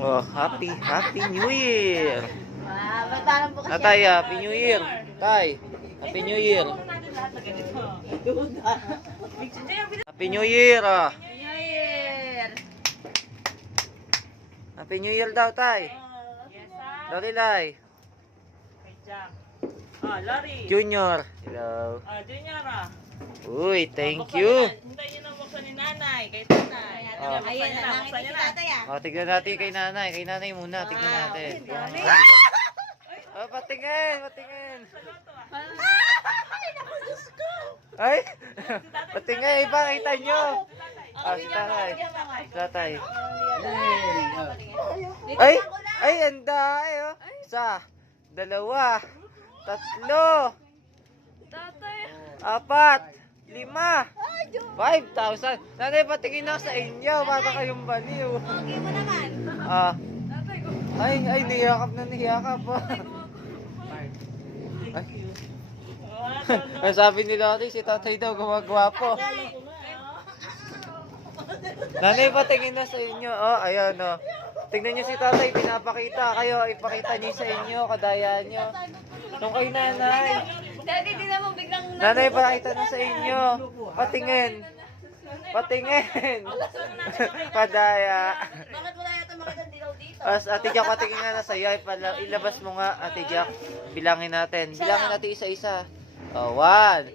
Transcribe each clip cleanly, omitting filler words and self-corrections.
Oh, Happy New Year! Ba't parang bukas yan? Tay, Happy New Year! Tay, Happy New Year! Happy New Year! Ah. New Year! Happy New Year daw, Tay! Lorilay! Larry. Junior! Hello! Junior Uy, thank you! Hintayin nyo na buksan ni nanay. Kay tatay. Ayun na, nakita si tatay ah. Oh, tignan natin kay nanay. Kay nanay muna, tignan natin. dami. Oh, patingin, patingin. Ay, naku, Diyos ko! Ay! Patingin, ipakita nyo. Ah, si tatay. Si tatay. Ay! Ay, ang dami, oh. Isa, dalawa, tatlo, apat, 5, 5,000. Nanay, patingin na sa inyo para kayong baliw. Okay mo naman. Ah. Ay, niyakap na niyakap. Ay. Ang sabi nila ate, si tatay daw gumagwapo. Nanay, patingin na sa inyo. Oh, ayan oh. Tingnan niyo si tatay, pinapakita. Kayo, ipakita niyo sa inyo, kadayaan niyo. Nung kay nanay. Dati din naman biglang... Nanay, pakita na sa inyo. Patingin. Patingin. Kadaya. Bakit wala yata makita dilaw dito? As Ate Jack, patingin nga na sa'yo. Ilabas mo nga, Ate Jack. Bilangin natin. Bilangin natin isa-isa. Oh, 1,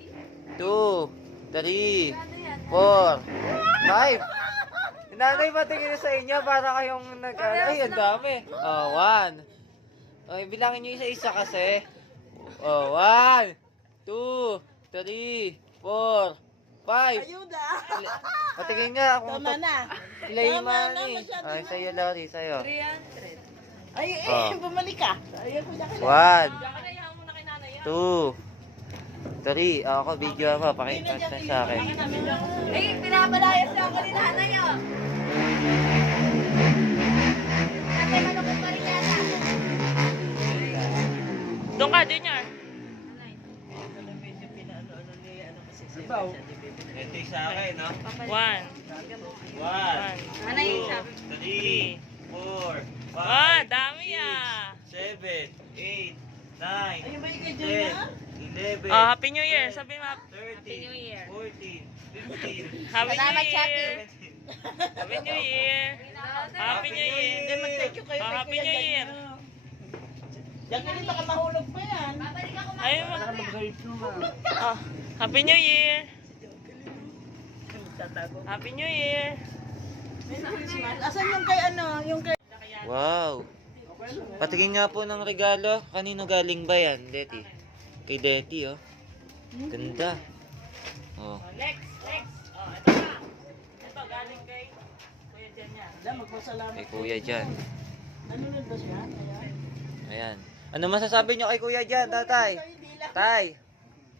2, 3, 4, 5. Nanay, patingin na sa inyo para kayong nag... Ay, ang dami. Oh, 1. Okay, bilangin nyo isa-isa kasi. Oh, 1, 2, 3, 4, 5. Ayuda! Patingin nga kung Tama na. Layman Tama na, eh. masyado Ay, na. sa'yo, Lori, sa'yo. 300. Ay, Oh. bumalik ka. Ayaw ko na 1, 2, 3. Ako, video ako. Pakita sa akin. Ay, pinapalayas na ako ni nanay oh. Tatay, malukot pa rin yata. Doon ka, Junior. Ito sa akin, no? 1, 1, Nanay, sabi. 3, 4, 5, dami ah. 7, 8, 9, Ayun ba yung kay 10, Junior? 11, Happy New Year. Sabi mo, 13, New Year. 14, 15, Happy New Salamat, Year. Chappy. Happy New Year. Happy New Year. Hindi, mag-thank you kayo. Happy New Year. Jacqueline, baka mahulog pa yan. Babalik ako Ayun mo. Happy New Year. Happy New Year. Asan yung kay ano? Yung kay... Wow. Patingin nga po ng regalo. Kanino galing ba yan, Deti? Kay Deti, oh. Ganda. Oh. Next. Ito na. Ito, galing kay Kuya Jan yan. Magpasalamat. Kay Kuya Jan. Nanonood ba siya? Ayan. Ano masasabi nyo kay Kuya Jan, tatay? Tay,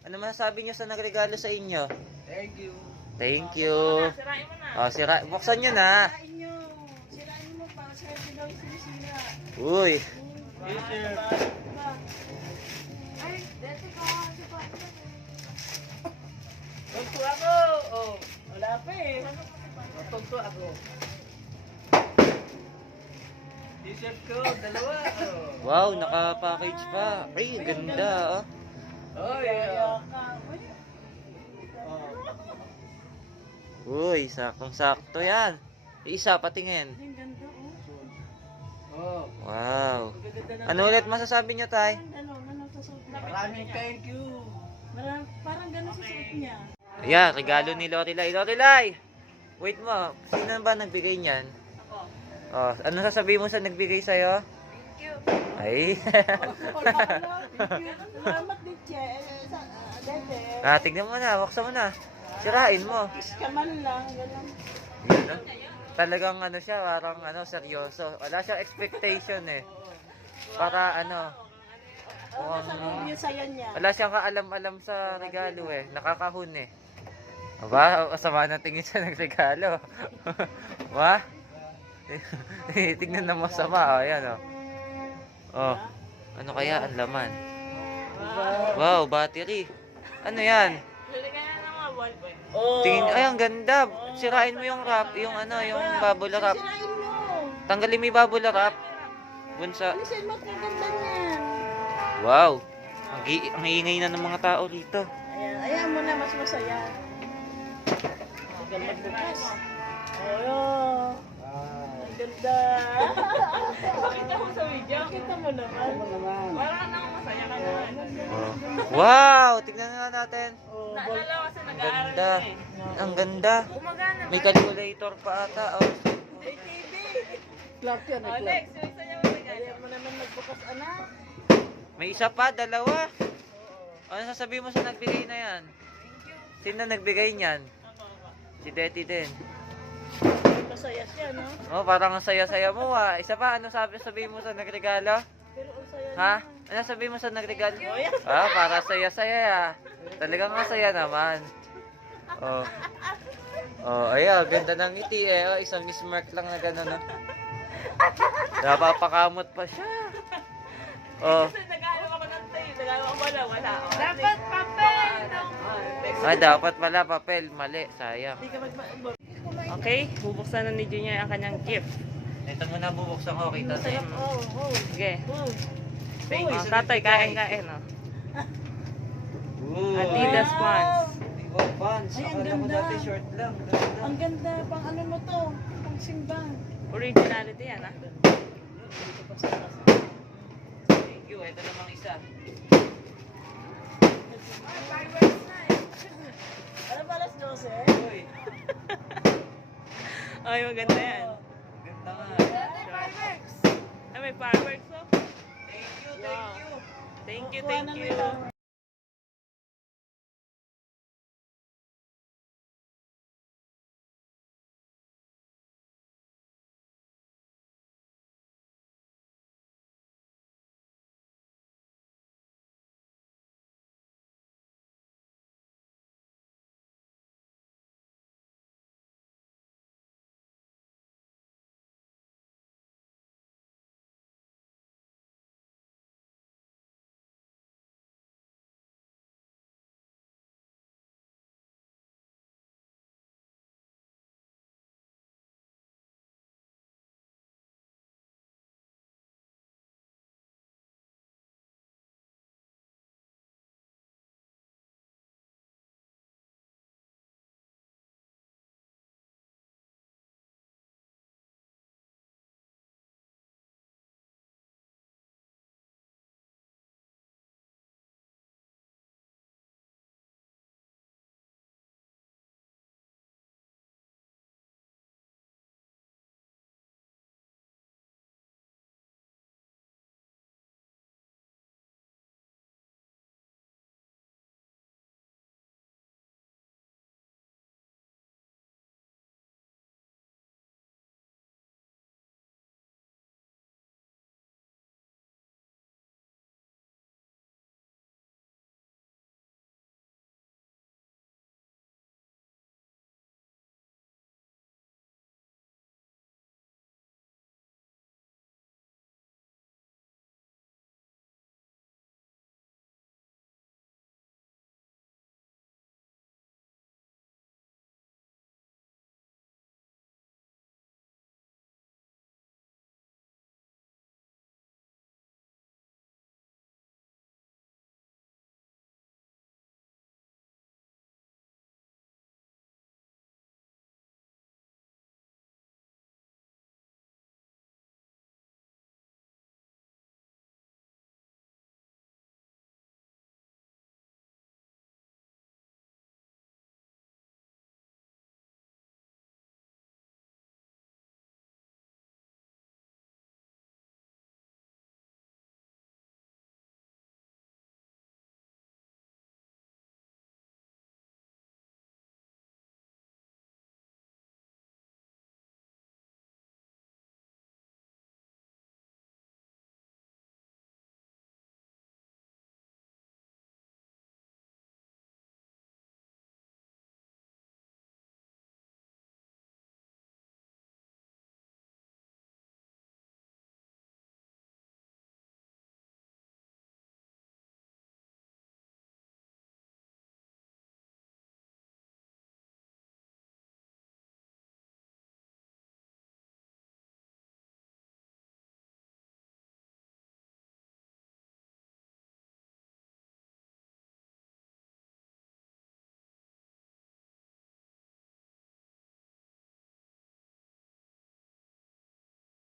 ano masasabi nyo sa nagregalo sa inyo? Thank you. Thank you. Sirain mo na. Oh, buksan nyo na. Sirain mo pa. Sirain daw yung sinisira. Uy. Ay, dati ko. Tugto ako. Oh. Wala pa eh. Tugto ako. T-shirt ko, dalawa. Wow, naka-package pa. Ay, ganda, oh. Oh, yeah. Uy, saktong-sakto yan. Isa, patingin. Ang ganda Oh. oh. Wow. Ano ulit masasabi nyo, tay? Ano susuot na? Maraming thank you. Parang gano'n susuot niya. Ayan, regalo ni Lorilay. Lorilay! Wait mo, sino ba nagbigay niyan? Ako. Oh, ano sasabihin mo sa nagbigay sa'yo? Thank you. Ay. Salamat din, Che. Dede. Tignan mo na, buksan mo na. Sirain mo. Iskaman lang. Gano'n. Yun, no? Talagang ano siya, parang seryoso. Wala siyang expectation eh. Para Sabihin niyo sa'yo niya. wala siyang kaalam-alam sa regalo eh. Nakakahun eh. Aba, sama ng tingin sa nagregalo. Wa? Tingnan na masama. Oh, ayan oh. Oh, ano kaya ang laman? Wow, battery. Ano yan? Lalagyan na ng mga wall. Oh. Tingin, ay, ang ganda. Sirain mo yung wrap, yung ano, yung bubble wrap. Sirain mo. Tanggalin mo yung bubble wrap. Bunsa. Alisin mo ang ganda niyan. Wow. Ang iingay na ng mga tao rito. Ayan, ayan mo na, mas masaya. Tagal magbukas. Oh, ang ganda. Pakita mo sa video. Kita mo naman. Parang nang masaya ka naman. Oh. Wow! Tingnan nga natin. Oh, Naalala ko kasi Ang nag-aaral ganda. ka eh. Ang ganda. Gumagana. May calculator pa ata. Oh. clock yan, Oh, clock. next. Yung isa niya magagana. Ayan mo naman magbukas, anak. May isa pa, dalawa. Ano sasabihin mo sa nagbigay na yan? Sino nagbigay niyan? Si Teti din. Masaya siya, no? Oh, parang ang saya-saya mo ah. Isa pa, ano sabihin mo sa nagregalo? Pero ang saya Ha? Ano sabihin mo sa nagregalo? Oh, yan. Ah, para saya-saya ah. Talagang masaya naman. Oh. Oh, ayan, ganda ng ngiti eh. Oh, isang smirk lang na gano'n. No? Napapakamot pa siya. Oh. Kasi nag-ano ako ng tayo. Nag-ano ako wala. Dapat papel. Ay, dapat pala papel. Mali, sayang. Hindi ka Okay, bubuksan na ni Junior ang kanyang gift. Ito muna bubuksan ko, kita tayo. Oh, oh. Sige. Oh. Thank you Oh, sa tatay, nagbigay. kain. Oh. Ooh. Adidas pants. Ibang pants. Ay, ang Akala ko ganda. dati short lang. Ganda. Ang ganda, pang ano mo to? Pang simba. Originality yan, ah. Thank you. Ito namang isa. Ano ba alas 12? Uy, Ay, maganda yan. ganda nga. Ay, may fireworks, oh. Thank you, Wow. thank you. Thank you, Kuha thank na you. nila.